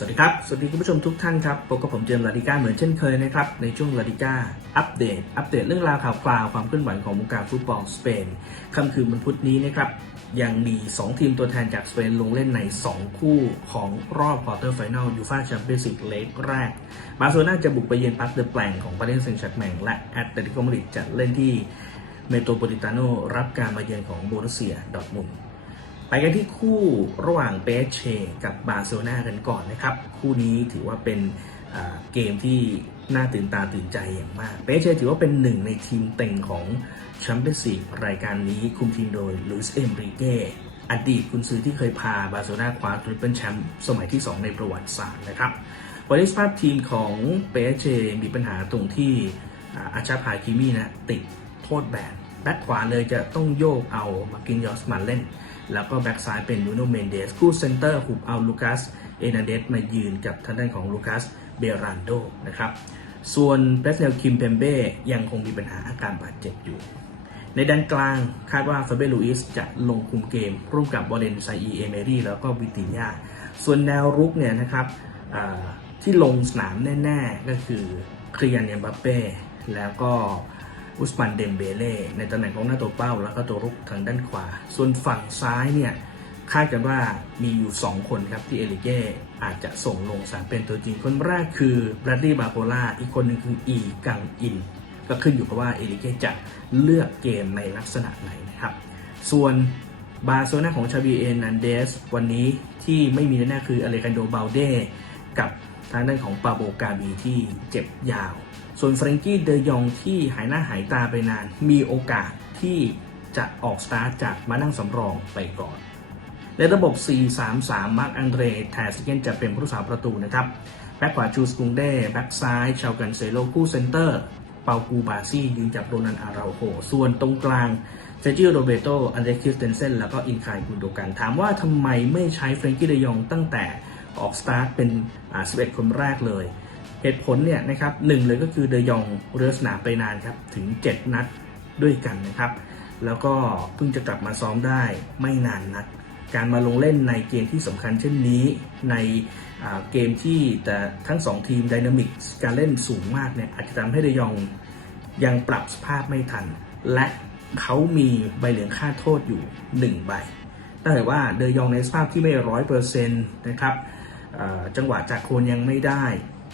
สวัสดีครับ สวัสดีคุณผู้ชมทุกท่านครับพบกับผมเจมส์ลาดิก้าเหมือนเช่นเคยนะครับ ในช่วงลาดิก้าอัปเดต อัปเดตเรื่องราวข่าวคราวความเคลื่อนไหวของวงการฟุตบอลสเปนค่ำคืนวันพุธนี้นะครับ ยังมี 2 ทีมตัวแทนจากสเปนลงเล่นใน 2 คู่ของรอบควอเตอร์ไฟแนลยูฟ่าแชมเปี้ยนส์ลีกเลกแรก บาร์เซโลนาจะบุกไปเยือนปักเดอร์แปลงของปารีสแซงต์แชร์กแมงและแอตเลติโกมาดริดจะเล่นที่เมโตรโพลิตาโนรับการมาเยือนของโบรุเซียดอร์ทมุนด์ ไปกันที่คู่ระหว่างเปเชกับบาร์เซโลนากันก่อนนะครับ คู่นี้ถือว่าเป็นเกมที่น่าตื่นตาตื่นใจอย่างมาก เปเชถือว่าเป็นหนึ่งในทีมเต็งของแชมเปี้ยนส์ลีกรายการนี้คุมทีมโดยลุยส์เอมริเก้อดีตกุนซือที่เคยพาบาร์เซโลนาคว้าทริปเปิลแชมป์สมัยที่ 2 ในประวัติศาสตร์นะครับวันนี้สภาพทีมของเปเชมีปัญหาตรงที่อาอาชาพาคิมีนะติดโทษแบน แบ็คขวาเลยจะต้องโยกเอามากินยอสมาเล่น แล้วก็แบ็กซ้ายเป็นนูโนเมนเดสคู่เซนเตอร์หุบเอาลูคัสเอนาเดสมายืนกับทางด้านของลูคัสเบรันโดนะครับส่วนเบสเนลคิมเพมเบ้ยังคงมีปัญหาอาการบาดเจ็บอยู่ ในด้านกลางคาดว่าฟาเบลูอิสจะลงคุมเกม ร่วมกับวอลเลนไซอีเอเมรีแล้วก็วิติญาส่วนแนวรุกเนี่ยนะครับที่ลงสนามแน่ ๆ ก็คือเคลียนเนมบัปเป้แล้วก็ อุสมันเดมเบเล่ในตำแหน่งของหน้าตัวเป้า แล้วก็ตัวรุกทางด้านขวา ส่วนฝั่งซ้ายเนี่ยคาดกันว่ามีอยู่ 2 คนครับที่เอลิเก้อาจจะส่งลงสามเป็นตัวจริง คนแรกคือแบรดดี้บาโปล่าอีกคนหนึ่งคืออีกังอิน ก็ขึ้นอยู่กับว่าเอลิเก้จะเลือกเกมในลักษณะไหนนะครับ ส่วนบาร์เซโลนาของชาบีเอนันเดสวันนี้ที่ไม่มีแน่ๆคืออเลกันโดเบลเดกับ ทางด้านของปาโบกาบีที่เจ็บยาว ส่วนเฟรงกี้เดยองที่หายหน้าหายตาไปนาน มีโอกาสที่จะออกสตาร์ทจากมานั่งสำรองไปก่อน ในระบบ 4-3-3 มาร์กอังเดรแทสเกนจะเป็นผู้รักษาประตูนะครับ แบ็คขวาชูสกุงเด้แบ็คซ้ายชาวกันเซโลคู่เซนเตอร์ เปากูบาซี่ยืนจับโรนันอาราโฮส่วนตรงกลางเซจิโอโรเบโตอันเดรคิสเตนเซนแล้วก็อินคายกุนโดกัน ถามว่าทำไมไม่ใช้เฟรงกี้เดยองตั้งแต่ ออกสตาร์ทเป็น11คนแรกเลย เหตุผลเนี่ยนะครับหนึ่งเลยก็คือเดยองเรือสนามไปนานครับถึง 7 นัดด้วยกันนะครับ แล้วก็เพิ่งจะกลับมาซ้อมได้ไม่นานนัก การมาลงเล่นในเกมที่สำคัญเช่นนี้ในเกมที่แต่ทั้ง 2 ทีมดินามิกการเล่นสูงมากเนี่ยอาจจะทำให้เดยองยังปรับสภาพไม่ทัน และเขามีใบเหลืองค่าโทษอยู่ 1 ใบถ้าเกิดว่าเดยองในสภาพที่ไม่ร้อยเปอร์เซ็นต์นะครับ จังหวะจากโคนยังไม่ได้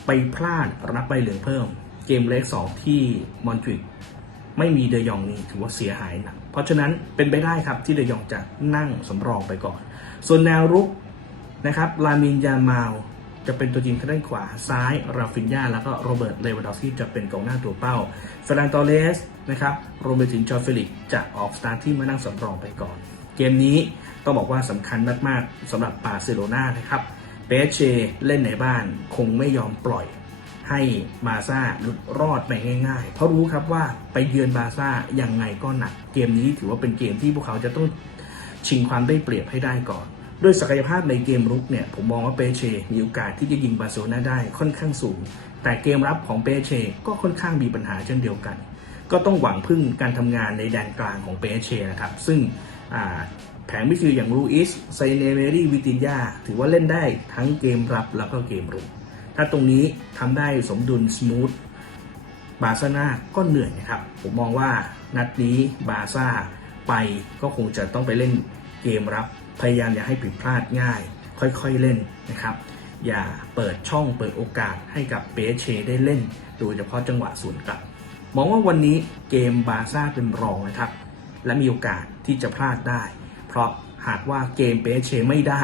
ไปพลาดรับใบเหลืองเพิ่ม เกมเล็กสองที่มอนทริกไม่มีเดยองนี่ถือว่าเสียหายหนักเพราะฉะนั้นเป็นไปได้ครับที่เดยองจะนั่งสำรองไปก่อน ส่วนแนวรุกนะครับลามินยามาวจะเป็นตัวจริงทางด้านขวาซ้ายราฟินยาแล้วก็โรเบิร์ตเลวานดอฟสกี้จะเป็นกองหน้าตัวเป้าเฟรนันตอเลสนะครับรวมไปถึงจอร์เฟลิกจะออกสตาร์ทที่มานั่งสำรองไปก่อน เกมนี้ต้องบอกว่าสำคัญมากๆสำหรับบาร์เซโลนานะครับ เปเชเล่นในบ้านคงไม่ยอมปล่อยให้บาซ่าหลุดรอดไปง่ายๆ เพราะรู้ครับว่าไปเยือนบาซ่ายังไงก็หนัก เกมนี้ถือว่าเป็นเกมที่พวกเขาจะต้องชิงความได้เปรียบให้ได้ก่อนด้วยศักยภาพในเกมรุกเนี่ย ผมมองว่าเปเช มีโอกาสที่จะยิงบาร์เซโลนาได้ค่อนข้างสูง แต่เกมรับของเปเช ก็ค่อนข้างมีปัญหาเช่นเดียวกัน ก็ต้องหวังพึ่งการทำงานในแดนกลางของเปเชนะครับ ซึ่งอ่า แผงมิดฟิลด์อย่างลูอิสไซเนเมรีวิตินยาถือว่าเล่นได้ทั้งเกมรับแล้วก็เกมรุก ถ้าตรงนี้ทำได้สมดุลสมูทบาซ่านาก็เหนื่อยนะครับ ผมมองว่านัดนี้บาซ่าไปก็คงจะต้องไปเล่นเกมรับ พยายามอย่าให้ผิดพลาดง่าย ค่อยๆเล่นนะครับ อย่าเปิดช่องเปิดโอกาสให้กับเปเชได้เล่น โดยเฉพาะจังหวะสวนกลับ มองว่าวันนี้เกมบาซ่าเป็นรองนะครับ และมีโอกาสที่จะพลาดได้ ราะหากว่าเกมเปเชไม่ได้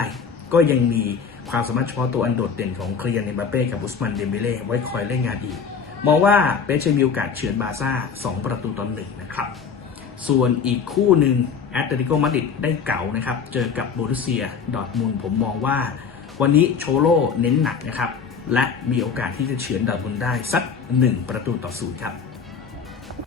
ก็ยังมีความสามารถเฉพาะตัวอันโดดเด่นของเคลียร์ในบาเป้กับอุสมันเดมเบเล่ไว้คอยเล่นงานอีก มองว่าเปเชมีโอกาสเฉือนบาซ่า 2 ประตูต่อหนึ่งนะครับ ส่วนอีกคู่หนึ่งแอตเลติโกมาดริดได้เก๋านะครับ เจอกับโบรุสเซียดอทมุนผมมองว่า วันนี้โชโลเน้นหนักนะครับและมีโอกาสที่จะเฉือนดอทมุนได้สัก 1 ประตูต่อศูนย์ครับ